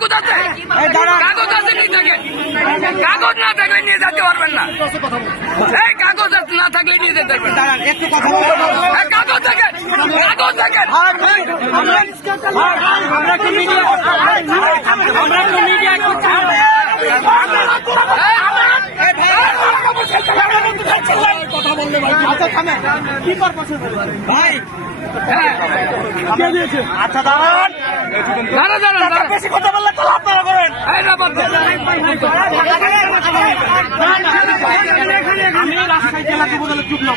কাগজ আছে কাগজ আছে নিয়ে থাকেন কাগজ না থাকলে নিয়ে যেতে পারবেন না এই কাগজ আছে না থাকলে নিয়ে যেতে পারবেন কাগজ দেখেন কাগজ দেখেন আমরা কি মিডিয়া আমরা কি মিডিয়া কথা বললে আচ্ছা কি পারপাসে ভাই আচ্ছা দাঁড়ান দাঁড়া দাঁড়া দাঁড়া বেশি কথা বললে তো আপনারা করেন। আমি রাস্তায় গেলাতে বলে চুপ না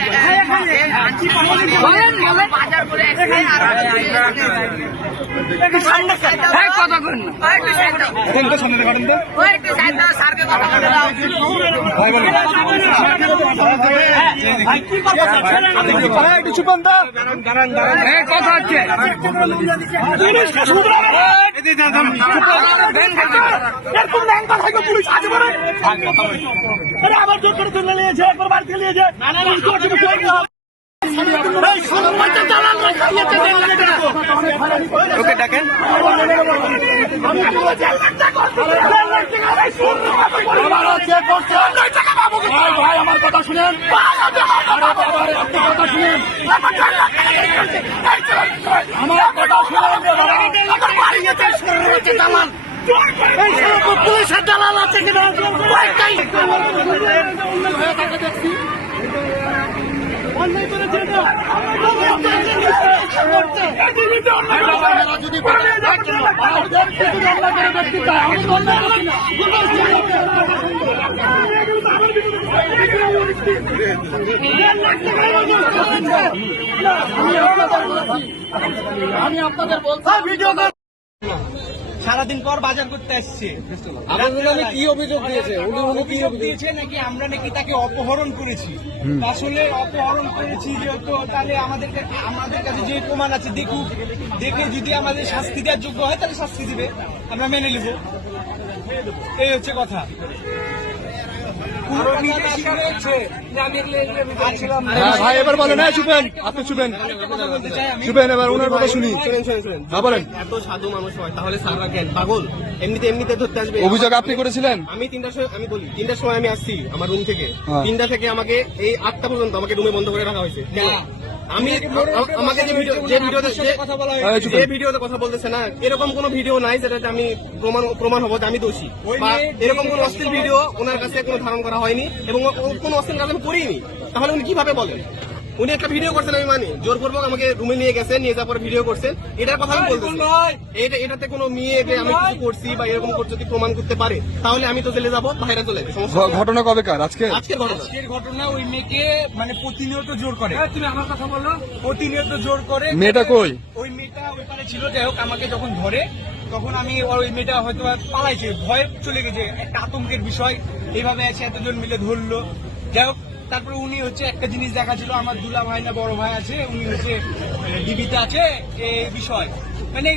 কথা হচ্ছে পুলিশ আবার জোর করে তুলে নিয়েছে একবার বাড়ি থেকে নিয়েছে ওকে ডাকেন। ভাই আমার কথা শুনেন। কথা আমার কথা শুনেন দালাল আছে অন্যায় করেছে আমি আপনাদের বলছি ভিডিও সারাদিন পর বাজার করতে আসছে। কি অভিযোগ দিয়েছে? অভিযোগ দিয়েছে? নাকি আমরা নাকি তাকে অপহরণ করেছি? আসলে অপহরণ করেছি যেহেতু তাহলে আমাদের কাছে আমাদের কাছে যে প্রমাণ আছে দেখুক। দেখে যদি আমাদের শাস্তি দেওয়ার যোগ্য হয় তাহলে শাস্তি দিবে। আমরা মেনে নিব। এই হচ্ছে কথা। ভাই এবার বলেন হ্যাঁ চুপেন আপনি চুপেন চুপেন এবার ওনার কথা শুনি। হ্যাঁ বলেন। এত সাধু মানুষ হয় তাহলে সাররা কেন? পাগল? এমনিতে এমনিতে ধরতে আসবে। অভিযোগ আপনি করেছিলেন? আমি তিনটার সময় আমি বলি তিনটার সময় আমি আসছি আমার রুম থেকে। হ্যাঁ। তিনটা থেকে আমাকে এই আটটা পর্যন্ত আমাকে রুমে বন্ধ করে রাখা হয়েছে। কেন? আমি আমাকে যে ভিডিও যে ভিডিওতে যে-। ভিডিওতে কথা বলতেছে না এরকম কোনো ভিডিও নাই যেটাতে আমি প্রমাণ প্রমাণ হব যে আমি দোষী। বা এরকম কোনো অশ্লীল ভিডিও ওনার কাছে কোনো ধারণ করা হয়নি এবং কোনো অশ্লীল কাজ আমি করিনি। তাহলে উনি কীভাবে বলেন? উনি একটা ভিডিও করছেন আমি মানি। জোরপূর্বক আমাকে রুমে নিয়ে গেছেন নিয়ে যাওয়ার পরে ভিডিও করছেন। এটার কথা আমি বলতেছি। এটা এটাতে কোনো মেয়েকে আমি কিছু করছি বা এরকম করে যদি প্রমাণ করতে পারে? তাহলে আমি তো জেলে যাব বাইরে চলে। ঘটনা কবেকার আজকে আজকের? ঘটনা। আজকের ঘটনা ওই মেয়েকে মানে প্রতিনিয়ত জোর করে। তুমি আমার কথা বলো। প্রতিনিয়ত জোর করে মেয়েটা কই? ওই মেয়েটা ওই পারে ছিল যাই হোক আমাকে যখন ধরে তখন আমি ওই মেয়েটা হয়তো পালাইছে ভয় চলে গেছে। একটা আতঙ্কের বিষয়। এইভাবে আছে এতজন মিলে ধরলো। যাই হোক তারপরে উনি হচ্ছে একটা জিনিস দেখা ছিল আমার দুলা ভাই না বড় ভাই আছে, উনি হচ্ছে ডিবিতে আছে, এই বিষয়। মানে